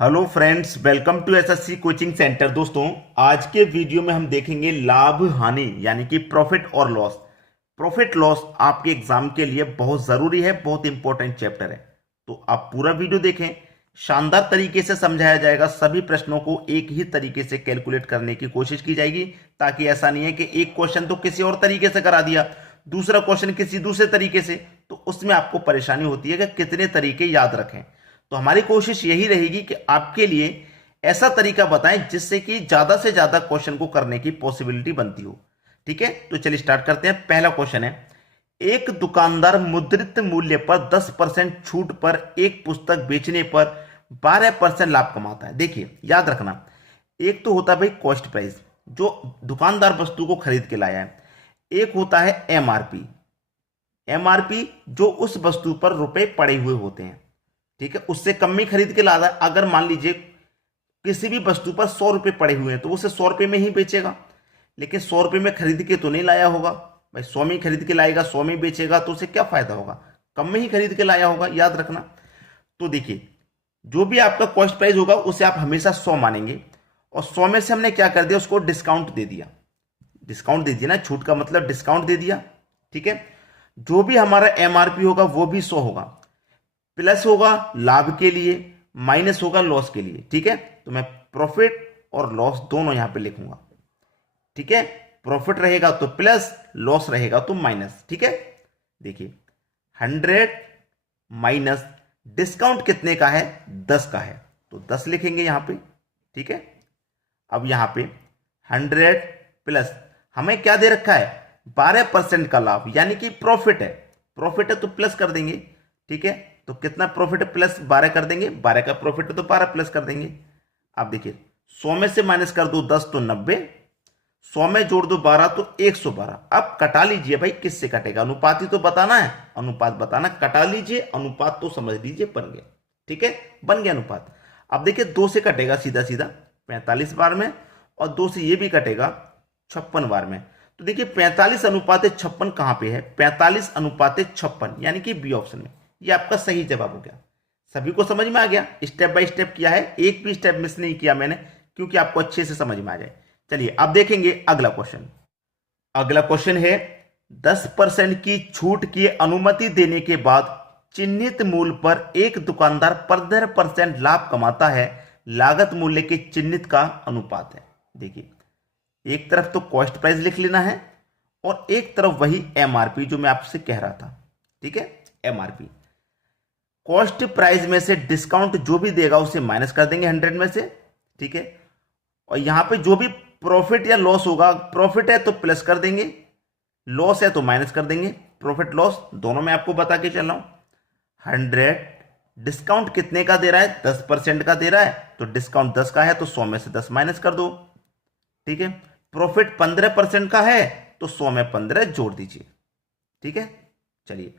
Hello friends, welcome to SSC coaching centre. दोस्तों, आज के वीडियो में हम देखेंगे लाभ हानि यानी कि प्रॉफिट और लॉस। प्रॉफिट लॉस आपके एग्जाम के लिए बहुत ज़रूरी है, बहुत इंपॉर्टेंट चैप्टर है। तो आप पूरा वीडियो देखें, शानदार तरीके से समझाया जाएगा। सभी प्रश्नों को एक ही तरीके से कैलकुलेट करने की कोशिश की जाएगी, ताकि ऐसा नहीं है कि एक क्वेश्चन तो किसी और तरीके से करा दिया, दूसरा क्वेश्चन किसी दूसरे तरीके से, तो उसमें आपको परेशानी होती है कि कितने तरीके याद रखें। तो हमारी कोशिश यही रहेगी कि आपके लिए ऐसा तरीका बताएं जिससे कि ज्यादा से ज्यादा क्वेश्चन को करने की पॉसिबिलिटी बनती हो। ठीक है, तो चलिए स्टार्ट करते हैं। पहला क्वेश्चन है, एक दुकानदार मुद्रित मूल्य पर 10% छूट पर एक पुस्तक बेचने पर 12% लाभ कमाता है। देखिए, याद रखना, एक तो होता है भाई कॉस्ट प्राइस, जो दुकानदार वस्तु को खरीद के लाया है। एक होता है एमआरपी। एमआरपी जो उस वस्तु पर रुपए पड़े हुए होते हैं। ठीक है, उससे कम में खरीद के लाता है। अगर मान लीजिए किसी भी वस्तु पर 100 रुपए पड़े हुए हैं तो उसे 100 रुपए में ही बेचेगा, लेकिन 100 रुपए में खरीद के तो नहीं लाया होगा भाई। 100 में खरीद के लाएगा, 100 में बेचेगा, तो उसे क्या फायदा होगा? कम में ही खरीद के लाया होगा, याद रखना। तो देखिए, जो भी आपका कॉस्ट प्राइस होगा उसे आप हमेशा 100 मानेंगे, और 100 में से हमने क्या कर दिया, उसको डिस्काउंट दे दिया। डिस्काउंट दे दिया ना, छूट का मतलब डिस्काउंट दे दिया। ठीक है, जो भी हमारा एमआरपी होगा वो भी 100 होगा। प्लस होगा लाभ के लिए, माइनस होगा लॉस के लिए। ठीक है, तो मैं प्रॉफिट और लॉस दोनों यहां पे लिखूंगा। ठीक है, प्रॉफिट रहेगा तो प्लस, लॉस रहेगा तो माइनस। ठीक है, देखिए 100 माइनस डिस्काउंट कितने का है? 10 का है, तो 10 लिखेंगे यहां पे। ठीक है, अब यहां पे 100 प्लस हमें क्या दे रखा है? 12% का लाभ, यानी कि प्रॉफिट है। प्रॉफिट है तो प्लस कर देंगे। ठीक है, तो कितना प्रॉफिट है? प्लस 12 कर देंगे। 12 का प्रॉफिट है तो 12 प्लस कर देंगे। अब देखिए, 100 में से माइनस कर दो 10 तो 90, 100 में जोड़ दो 12 तो 112। अब कटा लीजिए भाई, किससे कटेगा? अनुपात ही तो बताना है, अनुपात बताना। कटा लीजिए, अनुपात तो समझ लीजिए बन गया। ठीक है, बन गया अनुपात। अब देखिए, 2 से कटेगा सीधा सीधा 45 बार में, और 2 से ये भी कटेगा 56 बार में। तो देखिए 45 अनुपात 56 कहां पे है? 45 अनुपात 56, यानी कि बी ऑप्शन में। ये आपका सही जवाब हो गया। सभी को समझ में आ गया? स्टेप बाय स्टेप किया है, एक भी स्टेप मिस नहीं किया मैंने, क्योंकि आपको अच्छे से समझ में आ जाए। चलिए अब देखेंगे अगला क्वेश्चन। अगला क्वेश्चन है, 10% की छूट की अनुमति देने के बाद चिन्हित मूल्य पर एक दुकानदार 15% लाभ कमाता है। लागत मूल्य के चिन्हित का अनुपात है। देखिए, एक तरफ तो कॉस्ट प्राइस लिख लेना है, और एक तरफ वही एमआरपी जो मैं आपसे कह रहा था। ठीक है, एमआरपी। कॉस्ट प्राइस में से डिस्काउंट जो भी देगा उसे माइनस कर देंगे 100 में से। ठीक है, और यहां पे जो भी प्रॉफिट या लॉस होगा, प्रॉफिट है तो प्लस कर देंगे, लॉस है तो माइनस कर देंगे। प्रॉफिट लॉस दोनों में आपको बता के चल रहा हूं। 100 डिस्काउंट कितने का दे रहा है? 10% का दे रहा है, तो डिस्काउंट 10 का है तो 100 में से 10 माइनस कर दो। ठीक है, प्रॉफिट 15% का है तो 100 में 15 जोड़ दीजिए। ठीक है, चलिए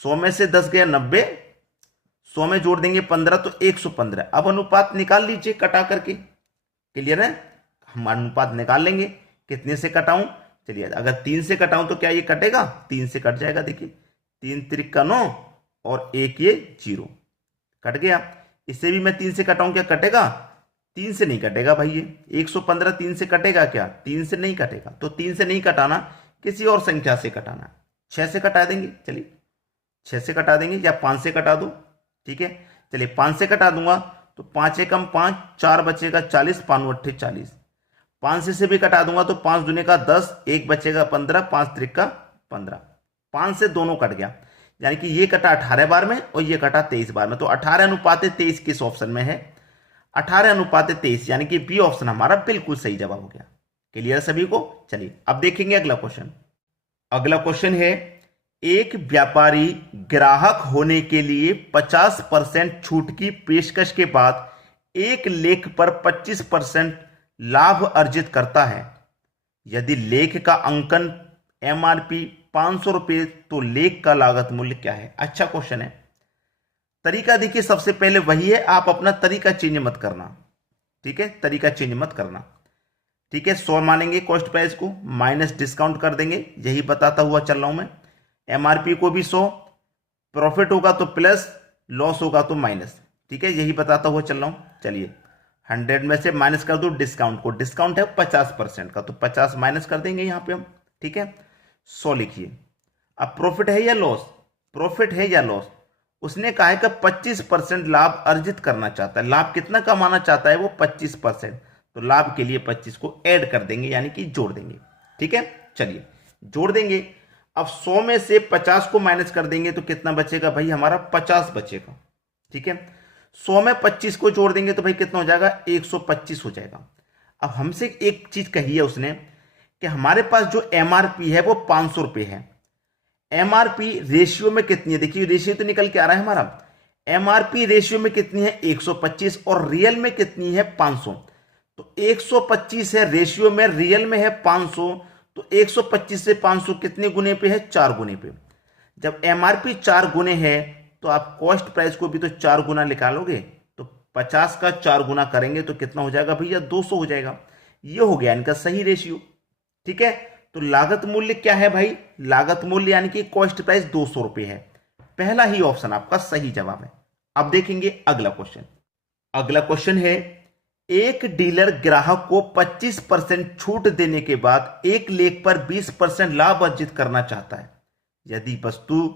100 में से 10 गया 90, 100 में जोड़ देंगे 15 तो 115। अब अनुपात निकाल लीजिए कटा करके। क्लियर है? हम अनुपात निकाल लेंगे। कितने से कटाऊं? चलिए, अगर 3 से कटाऊं तो क्या ये कटेगा? 3 से कट जाएगा। देखिए, 3 त्रिक 9 और 1 ये 0, कट गया। इसे भी मैं 3 से कटाऊं, क्या कटेगा? 3 से नहीं कटेगा भाई, ये 115 3 से कटेगा क्या? 3 से नहीं कटेगा। तो 3 से नहीं कटाना, किसी और संख्या से कटाना। 6 से कटा देंगे। चलिए 6 से कटा देंगे, या 5 से कटा दो। ठीक है, चलिए 5 से कटा दूंगा तो 5 एकम 5, 4 बचेगा 40, 5 अट्ठे 40। 5 से भी कटा दूंगा तो 5 दूने का 10, 1 बचेगा 15, 5 त्रिक का 15। 5 से दोनों कट गया, यानी कि ये कटा 18 बार में और ये कटा 23 बार में। तो 18 अनुपात 23 किस ऑप्शन में है? 18 अनुपात 23, यानी कि बी ऑप्शन हमारा बिल्कुल सही जवाब हो गया। क्लियर सभी को? चलिए अब देखेंगे अगला क्वेश्चन। अगला क्वेश्चन है, एक व्यापारी ग्राहक होने के लिए 50% छूट की पेशकश के बाद एक लेख पर 25% लाभ अर्जित करता है। यदि लेख का अंकन एमआरपी 500 रुपये, तो लेख का लागत मूल्य क्या है? अच्छा क्वेश्चन है। तरीका देखिए, सबसे पहले वही है, आप अपना तरीका चेंज मत करना। ठीक है, तरीका चेंज मत करना। ठीक है, 100 मानेंगे कॉस्ट प्राइस को, माइनस डिस्काउंट कर देंगे, यही बताता हुआ चल रहा हूं मैं। एमआरपी को भी 100, प्रॉफिट होगा तो प्लस, लॉस होगा तो माइनस। ठीक है, यही बताता हुआ चल रहा हूं। चलिए 100 में से माइनस कर दो डिस्काउंट को, डिस्काउंट है 50% का, तो 50 माइनस कर देंगे यहाँ पे हम, ठीक है। 100 लिखिए। अब प्रॉफिट है या लॉस, प्रॉफिट है या लॉस, उसने कहा है कि 25% लाभ अर्जित करना चाहता है, लाभ कितना कमाना चाहता है वो 25%, तो लाभ के लिए 25 को ऐड कर देंगे यानी कि जोड़ देंगे, ठीक है। चलिए जोड़ देंगे। अब 100 में से 50 को माइनस कर देंगे तो कितना बचेगा भाई, हमारा 50 बचेगा, ठीक है। 100 में 25 को जोड़ देंगे तो भाई कितना हो जाएगा, 125 हो जाएगा। अब हमसे एक चीज कही है उसने कि हमारे पास जो एमआरपी है वो 500 रुपये है। एमआरपी रेशियो में कितनी है, देखिए रेशियो तो निकल के आ रहा है हमारा, एमआरपी रेशियो में कितनी है 125 और रियल में कितनी है 500, तो 125 है रेशियो में, रियल में है 500, तो 125 से 500 कितने गुने पे है, 4 गुने पे। जब एमआरपी 4 गुने है तो आप कॉस्ट प्राइस को भी तो 4 गुना निकालोगे, तो 50 का 4 गुना करेंगे तो कितना हो जाएगा भैया, 200 हो जाएगा। ये हो गया इनका सही रेशियो, ठीक है। तो लागत मूल्य क्या है भाई, लागत मूल्य यानी कि कॉस्ट प्राइस 200 रुपये है। पहला ही ऑप्शन आपका सही जवाब है। अब देखेंगे अगला क्वेश्चन। अगला क्वेश्चन है, एक डीलर ग्राहक को 25% छूट देने के बाद एक लेख पर 20% लाभ अर्जित करना चाहता है। यदि वस्तु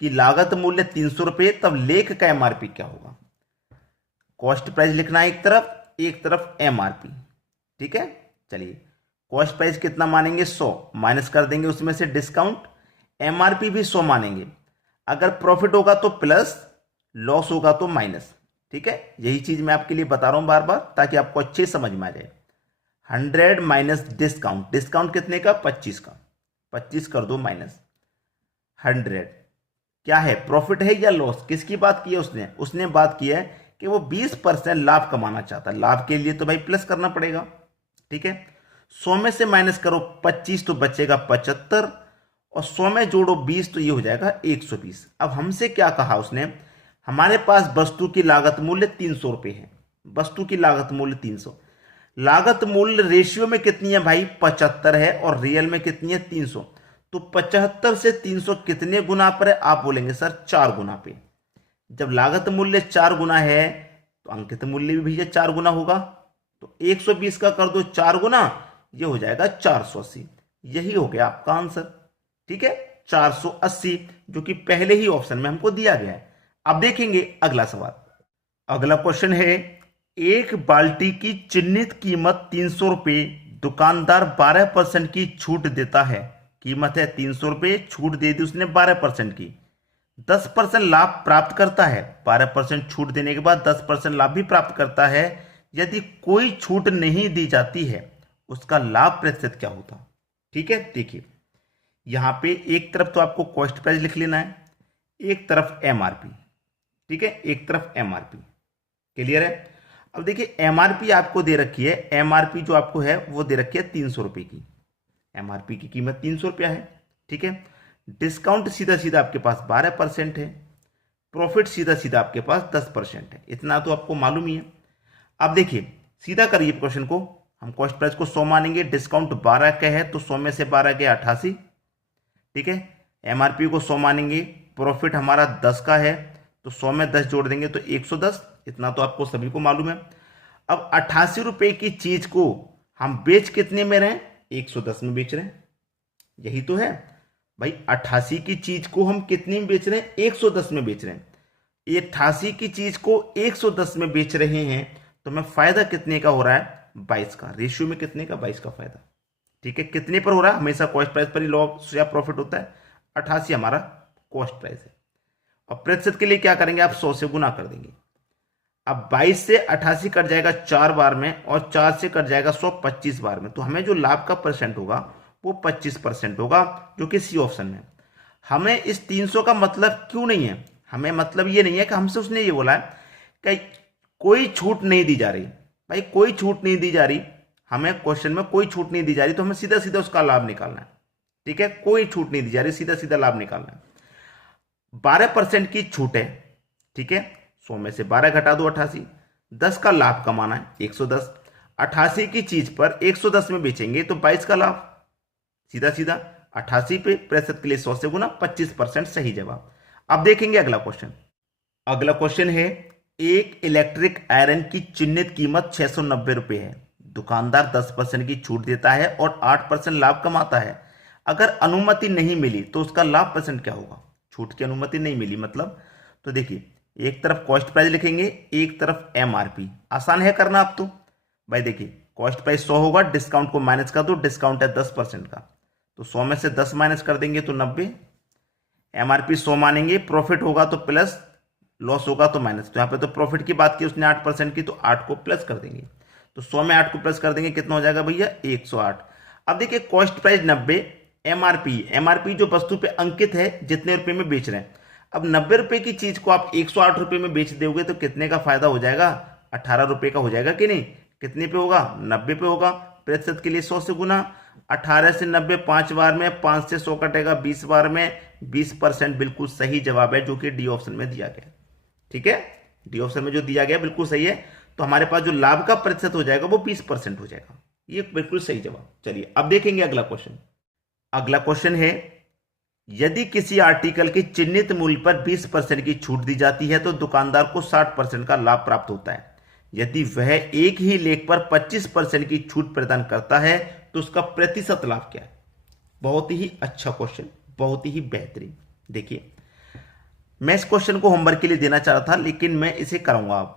की लागत मूल्य 300 रुपये, तब लेख का एमआरपी क्या होगा। कॉस्ट प्राइस लिखना है एक तरफ एमआरपी, ठीक है। चलिए कॉस्ट प्राइस कितना मानेंगे, 100 माइनस कर देंगे उसमें से डिस्काउंट, एमआरपी भी 100 मानेंगे। अगर प्रॉफिट होगा तो प्लस, लॉस होगा तो माइनस, ठीक है। यही चीज मैं आपके लिए बता रहा हूं बार बार ताकि आपको अच्छे समझ में आ जाए। 100 माइनस डिस्काउंट, डिस्काउंट कितने का, 25 का, 25 कर दो माइनस 100, क्या है प्रॉफिट है या लॉस, किसकी बात की है उसने, उसने बात की है कि वो 20% लाभ कमाना चाहता है। लाभ के लिए तो भाई प्लस करना पड़ेगा, ठीक है। 100 में से माइनस करो 25 तो बचेगा 75, और 100 में जोड़ो 20 तो ये हो जाएगा 120। अब हमसे क्या कहा उसने, हमारे पास वस्तु की लागत मूल्य 300 रुपये है, वस्तु की लागत मूल्य 300, लागत मूल्य रेशियो में कितनी है भाई 75 है, और रियल में कितनी है 300, तो 75 से 300 कितने गुना पर है, आप बोलेंगे सर 4 गुना पे। जब लागत मूल्य 4 गुना है तो अंकित मूल्य भी भैया 4 गुना होगा, तो 120 का कर दो 4 गुना, ये हो जाएगा 480। यही हो गया आपका आंसर, ठीक है, 480, जो कि पहले ही ऑप्शन में हमको दिया गया है। अब देखेंगे अगला सवाल। अगला क्वेश्चन है, एक बाल्टी की चिन्हित कीमत 300 रुपये, दुकानदार 12% की छूट देता है। कीमत है 300 रुपये, छूट दे दी उसने 12% की, 10% लाभ प्राप्त करता है। 12% छूट देने के बाद 10% लाभ भी प्राप्त करता है। यदि कोई छूट नहीं दी जाती है उसका लाभ प्रतिशत क्या होता, ठीक है। देखिए यहां पे एक तरफ तो आपको कॉस्ट प्राइस लिख लेना है, एक तरफ एमआरपी, ठीक है, एक तरफ एमआरपी, क्लियर है। अब देखिए एमआरपी आपको दे रखी है, एमआरपी जो आपको है वो दे रखी है 300 रुपये की, एमआरपी की कीमत 300 रुपया है, ठीक है। डिस्काउंट सीधा सीधा आपके पास 12% है, प्रॉफिट सीधा सीधा आपके पास 10% है, इतना तो आपको मालूम ही है। अब देखिए सीधा करिए क्वेश्चन को, हम कॉस्ट प्राइस को 100 मानेंगे, डिस्काउंट 12 का है तो 100 में से 12 गया 88, ठीक है। एमआरपी को 100 मानेंगे, प्रॉफिट हमारा 10 का है तो 100 में 10 जोड़ देंगे तो 110, इतना तो आपको सभी को मालूम है। अब 88 रुपये की चीज को हम बेच कितने में रहे, 110 में बेच रहे हैं, यही तो है भाई। 88 की चीज को हम कितने में बेच रहे हैं, 110 में बेच रहे हैं। 88 की चीज को 110 में बेच रहे हैं तो हमें फायदा कितने का हो रहा है, 22 का, रेशियो में कितने का, 22 का फायदा, ठीक है। कितने पर हो रहा है, हमेशा कॉस्ट प्राइस पर ही लॉस या प्रॉफिट होता है, 88 हमारा कॉस्ट प्राइस है। और प्रतिशत के लिए क्या करेंगे, आप 100 से गुना कर देंगे। अब 22 से 88 कट जाएगा 4 बार में, और 4 से कट जाएगा 100 25 बार में, तो हमें जो लाभ का परसेंट होगा वो 25% होगा, जो कि सी ऑप्शन में। हमें इस 300 का मतलब क्यों नहीं है, हमें मतलब ये नहीं है कि हमसे उसने ये बोला है कि कोई छूट नहीं दी जा रही, भाई कोई छूट नहीं दी जा रही, हमें क्वेश्चन में कोई छूट नहीं दी जा रही, तो हमें सीधा सीधा उसका लाभ निकालना है, ठीक है। कोई छूट नहीं दी जा रही, सीधा सीधा लाभ निकालना है। 12% की छूट है, ठीक है, 100 में से 12 घटा दो 88, 10 का लाभ कमाना है 110, 88 की चीज पर 110 में बेचेंगे तो 22 का लाभ, सीधा सीधा 88 पे प्रतिशत के लिए 100 से गुना, 25% सही जवाब। अब देखेंगे अगला क्वेश्चन। अगला क्वेश्चन है, एक इलेक्ट्रिक आयरन की चिन्हित कीमत 690 रुपये है। दुकानदार 10% की छूट देता है और 8% लाभ कमाता है। अगर अनुमति नहीं मिली तो उसका लाभ परसेंट क्या होगा? छूट की अनुमति नहीं मिली मतलब, तो देखिए एक तरफ कॉस्ट प्राइस लिखेंगे, एक तरफ एमआरपी। आसान है करना आप तो भाई। देखिए कॉस्ट प्राइस 100 होगा, डिस्काउंट को माइनस कर दो, डिस्काउंट है 10% का, तो 100 में से 10 माइनस कर देंगे तो 90। एमआरपी 100 मानेंगे, प्रॉफिट होगा तो प्लस, लॉस होगा तो माइनस। तो यहाँ पे तो प्रॉफिट की बात की उसने 8% की, तो 8 को प्लस कर देंगे। तो 100 में 8 को प्लस कर देंगे, कितना हो जाएगा भैया? 108। अब देखिए कॉस्ट प्राइस 90, एमआरपी जो वस्तु पे अंकित है जितने रुपए में बेच रहे हैं। अब 90 रुपए की चीज को आप 108 रुपए में बेच दोगे तो कितने का फायदा हो जाएगा? 18 रुपए का हो जाएगा कि नहीं? कितने पे होगा? 90 पे होगा। प्रतिशत के लिए 100 से गुना, 18 से 90 5 बार में, 5 से 100 कटेगा 20 बार में, 20% बिल्कुल सही जवाब है जो कि डी ऑप्शन में दिया गया। ठीक है, डी ऑप्शन में जो दिया गया बिल्कुल सही है। तो हमारे पास जो लाभ का प्रतिशत हो जाएगा वो 20% हो जाएगा। ये बिल्कुल सही जवाब। चलिए अब देखेंगे अगला क्वेश्चन। अगला क्वेश्चन है, यदि किसी आर्टिकल की चिन्हित मूल्य पर 20% की छूट दी जाती है तो दुकानदार को 60% का लाभ प्राप्त होता है। यदि वह एक ही लेख पर 25% की छूट प्रदान करता है तो उसका प्रतिशत लाभ क्या है? बहुत ही अच्छा क्वेश्चन, बहुत ही बेहतरीन। देखिए मैं इस क्वेश्चन को होमवर्क के लिए देना चाह रहा था, लेकिन मैं इसे कराऊंगा अब।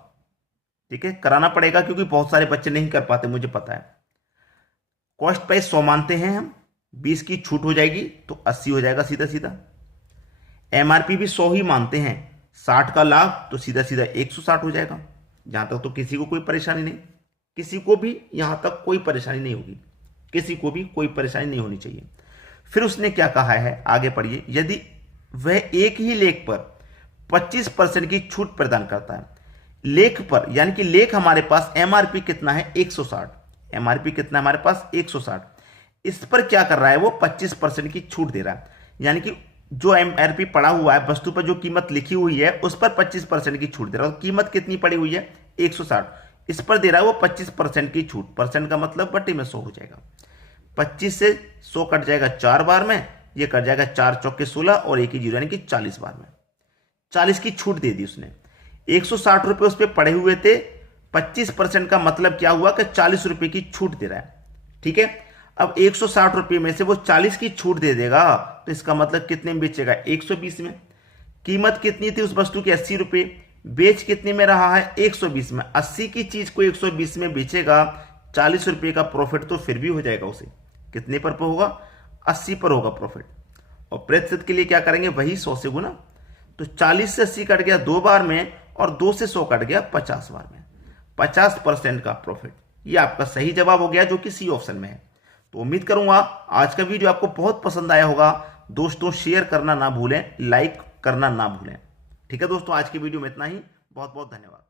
ठीक है, कराना पड़ेगा क्योंकि बहुत सारे बच्चे नहीं कर पाते, मुझे पता है। कॉस्ट प्राइस 100 मानते हैं हम, 20 की छूट हो जाएगी तो 80 हो जाएगा सीधा सीधा। एमआरपी भी 100 ही मानते हैं, 60 का लाभ तो सीधा सीधा 160 हो जाएगा। जहां तक तो किसी को कोई परेशानी नहीं, किसी को भी यहां तक कोई परेशानी नहीं होगी, किसी को भी कोई परेशानी नहीं होनी चाहिए। फिर उसने क्या कहा है, आगे पढ़िए। यदि वह एक ही लेख पर 25% की छूट प्रदान करता है, लेख पर, यानी कि लेख हमारे पास एमआरपी कितना है? 160। एमआरपी कितना है हमारे पास? 160। इस पर क्या कर रहा है वो? 25% की छूट दे रहा है। यानी कि जो एमआरपी पड़ा हुआ है, वस्तु पर जो कीमत लिखी हुई है उस पर 25% की छूट दे रहा है। तो कीमत कितनी पड़ी हुई है? 160। इस पर दे रहा है वो 25% की छूट। परसेंट का मतलब बट्टे में 100 हो जाएगा। 25 से 100 कट जाएगा 4 बार में, ये कट जाएगा 4 चौके 16 और एक ही जीरो, यानी कि 40 बार में। 40 की छूट दे दी उसने। 160 रुपए उस पर पड़े हुए थे, 25% का मतलब क्या हुआ कि 40 रुपए की छूट दे रहा है। ठीक है, अब 160 रुपए में से वो 40 की छूट दे देगा तो इसका मतलब कितने में बेचेगा? 120 में। कीमत कितनी थी उस वस्तु की? 80 रुपए। बेच कितने में रहा है? 120 में। 80 की चीज को 120 में बेचेगा, 40 रुपए का प्रॉफिट तो फिर भी हो जाएगा उसे। कितने पर होगा? 80 पर होगा प्रॉफिट। और प्रतिशत के लिए क्या करेंगे? वही 100 से गुना। तो 40 से 80 कट गया 2 बार में, और 2 से 100 कट गया 50 बार में। 50% का प्रॉफिट। ये आपका सही जवाब हो गया जो कि सी ऑप्शन में है। तो उम्मीद करूंगा आज का वीडियो आपको बहुत पसंद आया होगा। दोस्तों शेयर करना ना भूलें, लाइक करना ना भूलें। ठीक है दोस्तों, आज की वीडियो में इतना ही। बहुत बहुत धन्यवाद।